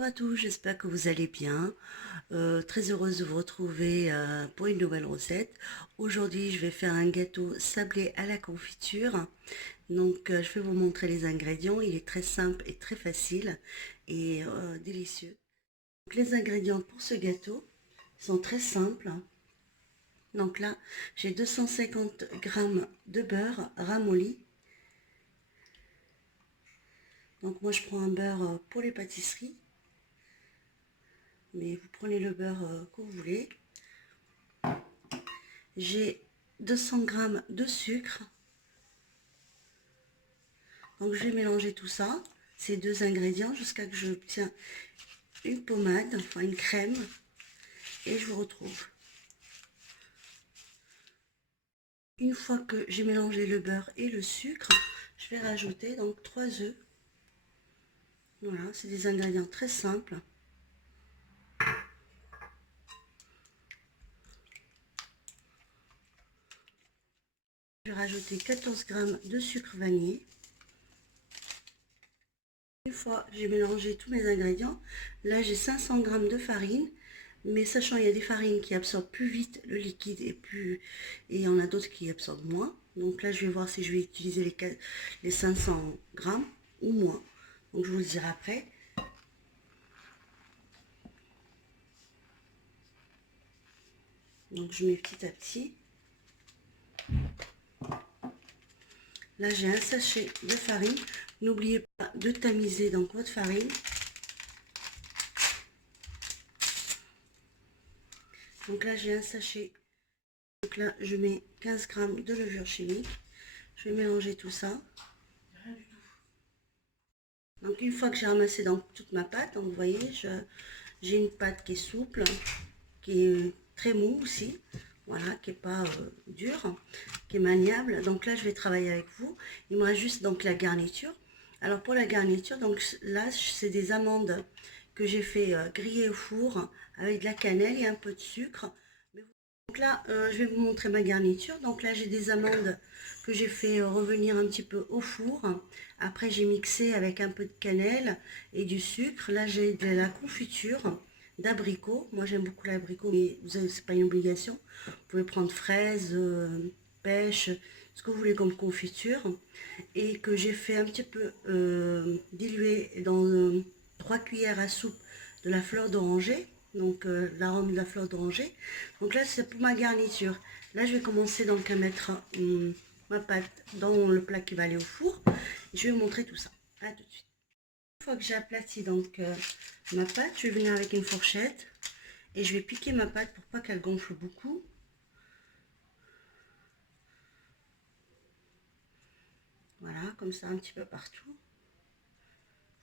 Bonjour à tous, j'espère que vous allez bien. Très heureuse de vous retrouver pour une nouvelle recette. Aujourd'hui, je vais faire un gâteau sablé à la confiture. Donc, je vais vous montrer les ingrédients. Il est très simple et très facile et délicieux. Donc, les ingrédients pour ce gâteau sont très simples. Donc là, j'ai 250 g de beurre ramolli. Donc moi, je prends un beurre pour les pâtisseries. Mais vous prenez le beurre que vous voulez. J'ai 200 g de sucre. Donc je vais mélanger tout ça, ces deux ingrédients, jusqu'à que j'obtiens une pommade, enfin une crème. Et je vous retrouve. Une fois que j'ai mélangé le beurre et le sucre, je vais rajouter donc 3 œufs. Voilà, c'est des ingrédients très simples. Je vais rajouter 14 g de sucre vanillé. Une fois que j'ai mélangé tous mes ingrédients, là j'ai 500 g de farine, mais sachant il y a des farines qui absorbent plus vite le liquide et il y en a d'autres qui absorbent moins. Donc là je vais voir si je vais utiliser les 500 g ou moins. Donc je vous le dirai après. Donc je mets petit à petit. Là j'ai un sachet de farine. N'oubliez pas de tamiser donc votre farine. Donc là j'ai un sachet. Donc là je mets 15 g de levure chimique. Je vais mélanger tout ça. Donc une fois que j'ai ramassé dans toute ma pâte, donc vous voyez, j'ai une pâte qui est souple, qui est très mou aussi, voilà, qui n'est pas dure, qui est maniable. Donc là je vais travailler avec vous. Il me reste juste donc la garniture. Alors pour la garniture, donc là c'est des amandes que j'ai fait griller au four avec de la cannelle et un peu de sucre. Donc là, je vais vous montrer ma garniture. Donc là, j'ai des amandes que j'ai fait revenir un petit peu au four. Après, j'ai mixé avec un peu de cannelle et du sucre. Là, j'ai de la confiture d'abricot. Moi, j'aime beaucoup l'abricot, mais c'est pas une obligation. Vous pouvez prendre fraises, pêche, ce que vous voulez comme confiture. Et que j'ai fait un petit peu diluer dans 3 cuillères à soupe de la fleur d'oranger. Donc l'arôme de la fleur d'oranger. Donc là c'est pour ma garniture. Là je vais commencer donc à mettre ma pâte dans le plat qui va aller au four. Je vais vous montrer tout ça. À tout de suite. Une fois que j'ai aplati donc ma pâte, je vais venir avec une fourchette et je vais piquer ma pâte pour pas qu'elle gonfle beaucoup. Voilà, comme ça un petit peu partout.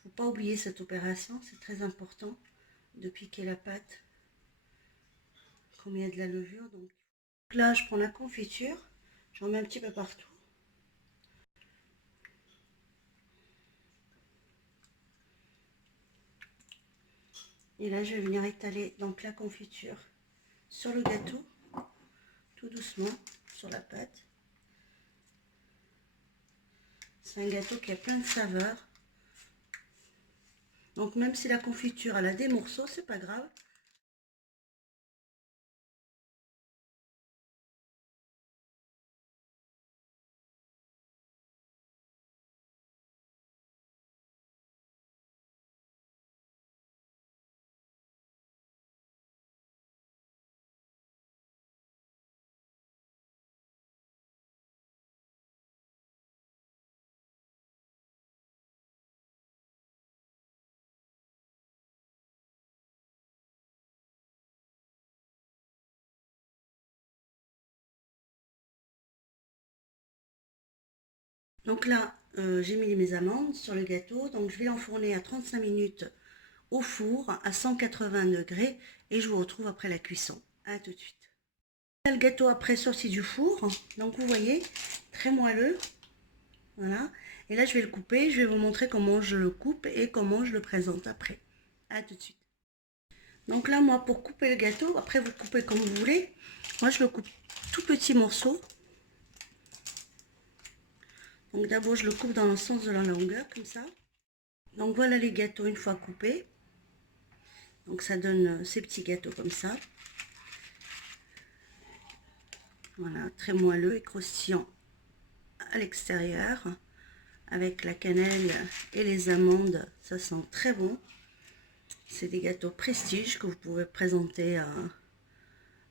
Faut pas oublier cette opération, c'est très important de piquer la pâte comme il y a de la levure. Donc là je prends la confiture, j'en mets un petit peu partout. Et là, je vais venir étaler donc la confiture sur le gâteau, tout doucement, sur la pâte. C'est un gâteau qui a plein de saveurs. Donc même si la confiture elle a des morceaux, c'est pas grave. Donc là, j'ai mis mes amandes sur le gâteau. Donc je vais l'enfourner à 35 minutes au four à 180 degrés et je vous retrouve après la cuisson. A tout de suite. Le gâteau après sorti du four. Donc vous voyez, très moelleux. Voilà. Et là, je vais le couper. Je vais vous montrer comment je le coupe et comment je le présente après. A tout de suite. Donc là, moi, pour couper le gâteau, après vous coupez comme vous voulez. Moi, je le coupe tout petits morceaux. Donc d'abord, je le coupe dans le sens de la longueur, comme ça. Donc voilà les gâteaux une fois coupés. Donc ça donne ces petits gâteaux comme ça. Voilà, très moelleux et croustillant à l'extérieur. Avec la cannelle et les amandes, ça sent très bon. C'est des gâteaux prestige que vous pouvez présenter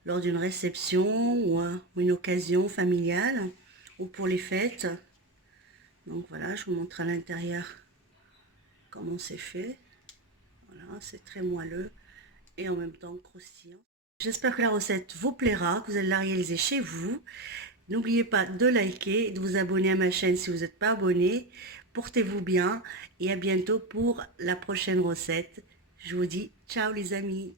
lors d'une réception ou une occasion familiale ou pour les fêtes. Donc voilà, je vous montre à l'intérieur comment c'est fait. Voilà, c'est très moelleux et en même temps croustillant. J'espère que la recette vous plaira, que vous allez la réaliser chez vous. N'oubliez pas de liker et de vous abonner à ma chaîne si vous n'êtes pas abonné. Portez-vous bien et à bientôt pour la prochaine recette. Je vous dis ciao les amis.